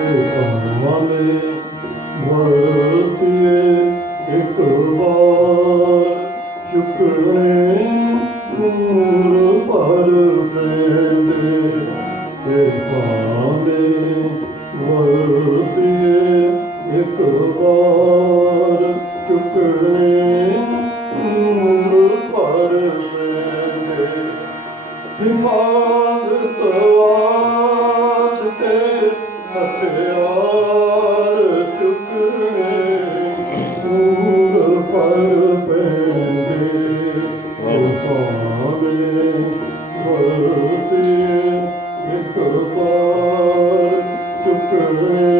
ਆਨੇ ਵਰਤੀਏ ਇੱਕ ਵਾਰ। ਚੁਕਣੇ ਨੂਰ ਪਰ ਪੈਂਦੇ। ਇਹ ਪਾਣੇ ਵਰਤੀਏ ਇੱਕ ਵਾਰ। ਚੁਕਣੇ ਨੂਰ ਪਰ ਪੈਂਦੇ। ਹਿਮਾ Amen.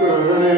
嗯。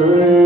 Mm-hmm.